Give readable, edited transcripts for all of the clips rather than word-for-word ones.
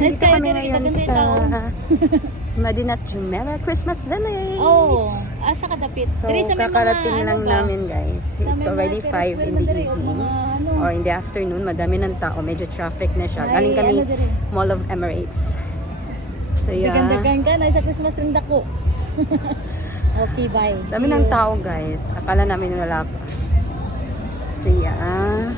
Nice Nandito kayo kami dito, ngayon ganda yung sa taon. Madinat Jumeirah Christmas Village. Oh, asa kadapit. So, Diri sa may kakarating mga, lang ano ba? namin guys. Sa It's may already mga 5 in Ferris the wheel na diri, o evening. mga ano. Or in the afternoon, madami ng tao. Medyo traffic na siya. Ay, Galing kami ano diri? Mall of Emirates. So yeah. Dagan-dagan ka na sa Christmas rin dako. Okay, bye. Dami See ng you. tao guys. Akala namin wala pa. So yeah.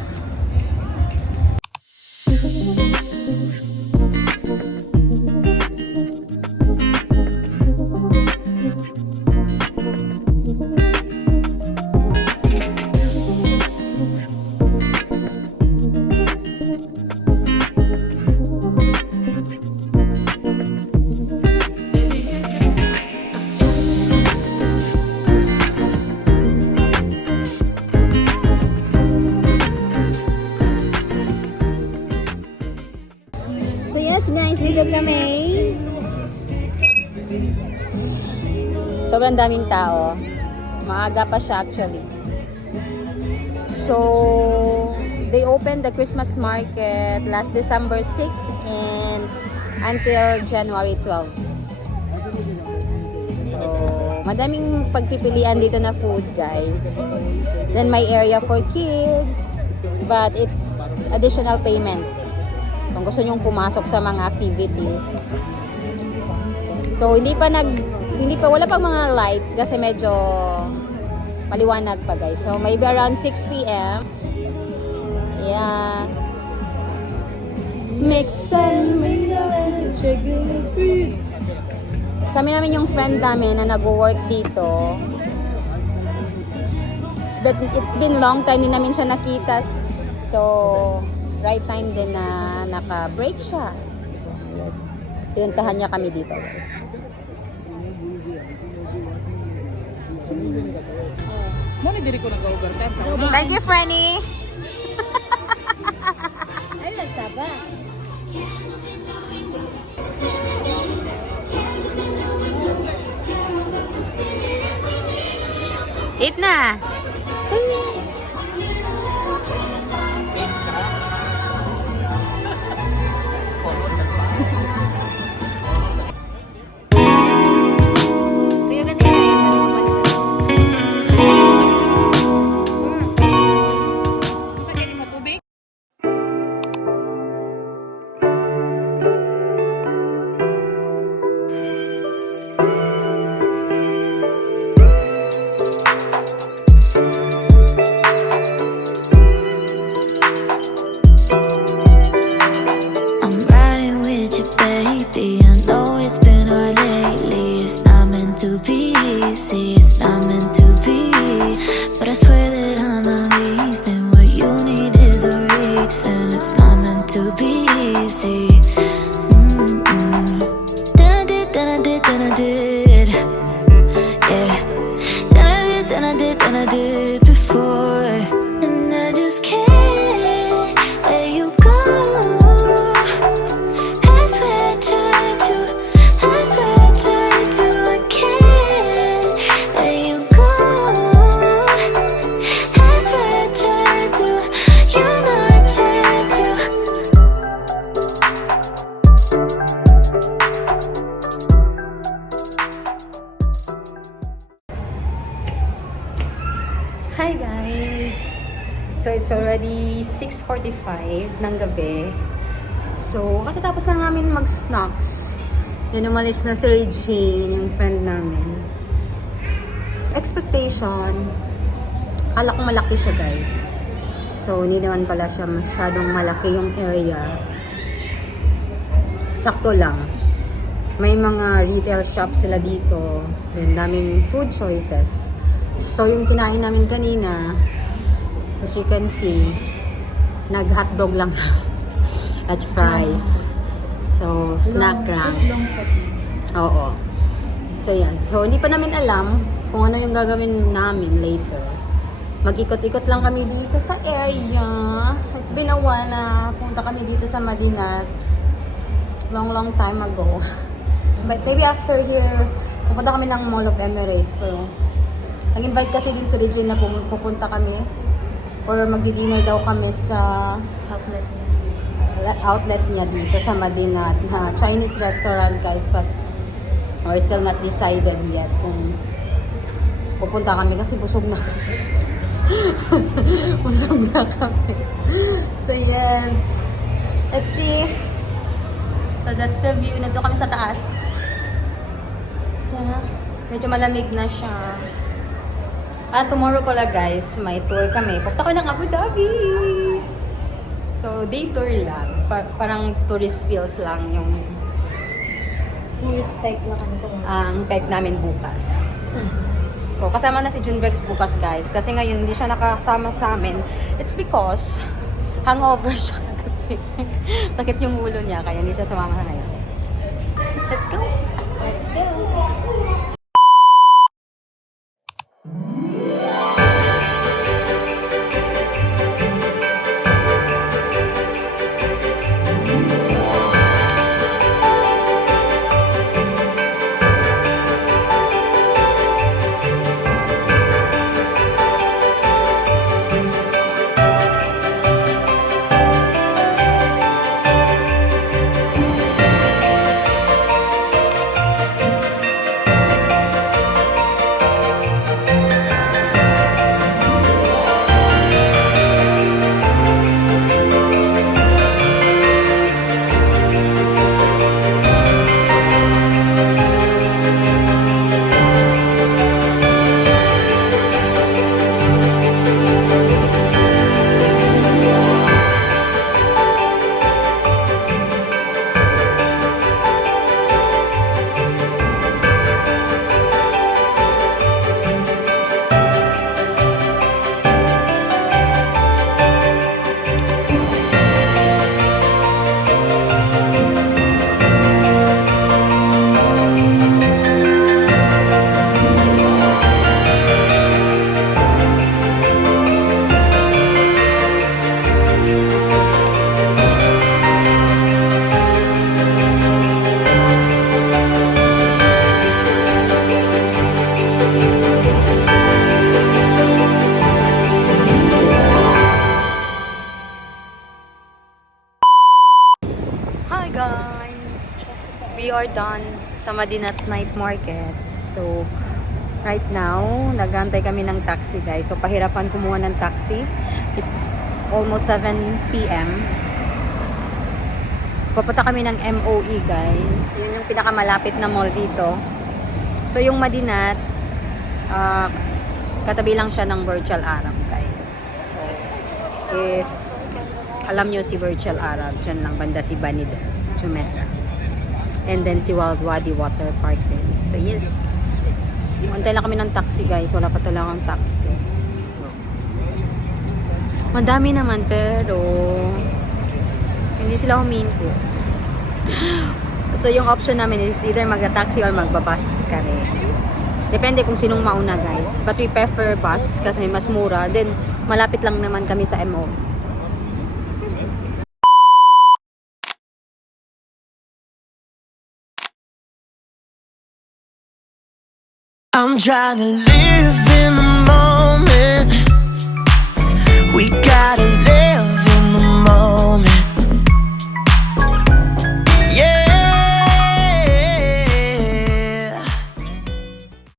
So yes guys, dito kami. Sobrang daming tao. Maaga pa siya actually. So, they opened the Christmas market last December 6 and until January 12. So, madaming pagpipilian dito na food guys. Then may area for kids, but it's additional payment kung gusto nyong pumasok sa mga activities. So wala pang mga lights kasi medyo maliwanag pa guys. So maybe around 6 PM. Yeah. Mix and mingle and check it free. Sa amin namin yung friend namin na nag-work dito. But it's been long time din namin siya nakita. So right time din na naka-break siya. So, yes. Pinuntahan niya kami dito. Muna diri ko nag-overtime sa Thank you, Franny. Ay, nagsaba. Eat na. Kaya ganito na yung matubig. I'm riding with you, baby. I know it's been hard lately. It's not meant to be easy. It's not meant to be. But I swear that I'm not leaving. What you need is a reason. It's not meant to be easy. Then I did. Yeah. Then I did before. And I just can't let you go. I swear I tried to, I can't let you go. I swear I tried to, you know I tried to. Hi guys! So it's already 6:45 ng gabi. So katatapos lang namin mag-snacks. Yun, umalis na si Regine, yung friend namin. Expectation, akala ko malaki siya guys. So hindi naman pala siya masyadong malaki yung area. Sakto lang. May mga retail shops sila dito. Then daming food choices. So, yung kinain namin kanina, as you can see, nag-hotdog lang at fries. So, snack lang. Oo. So, yan. So, hindi pa namin alam kung ano yung gagawin namin later. Mag-ikot-ikot lang kami dito sa area. It's been a while na punta kami dito sa Madinat. Long time ago. But maybe after here, pupunta kami ng Mall of Emirates. Pero, nag-invite kasi din si Regine na pupunta kami. Or magdi-dinner daw kami sa Outlet niya. outlet niya dito sa Madinat na Chinese restaurant guys, but we're still not decided yet kung pupunta kami kasi busog na kami. Busog na kami. So yes, let's see. So that's the view. Nandito kami sa taas. Diyan, medyo malamig na siya. At tomorrow pala guys, may tour kami. Pupunta kami ng Abu Dhabi. So day tour lang. Parang tourist feels lang yung Respect lang kami ito. ang peg namin bukas. So, kasama na si Junbex bukas, guys. Kasi ngayon, hindi siya nakasama sa amin. It's because hangover siya kagabi. Sakit yung ulo niya, kaya hindi siya sumama sa ngayon. Let's go! Let's go! Hi guys! We are done sa Madinat Night Market. So, right now, nag-aantay kami ng taxi guys. So, pahirapan kumuha ng taxi. It's almost 7 p.m. Papunta kami ng MOE guys. Yun yung pinakamalapit na mall dito. So, yung Madinat, katabi lang siya ng Virtual Arab guys. So, if alam nyo si Virtual Arab, dyan lang banda si Banid Jumeirah. And then si Wild Wadi Water Park din. So yes, antay lang kami ng taxi guys. Wala pa talagang taxi. Madami naman pero hindi sila huminto. So yung option namin is either magta-taxi or magbabus kami. Depende kung sinong mauna guys. But we prefer bus kasi mas mura. Then malapit lang naman kami sa MO. I'm trying to live in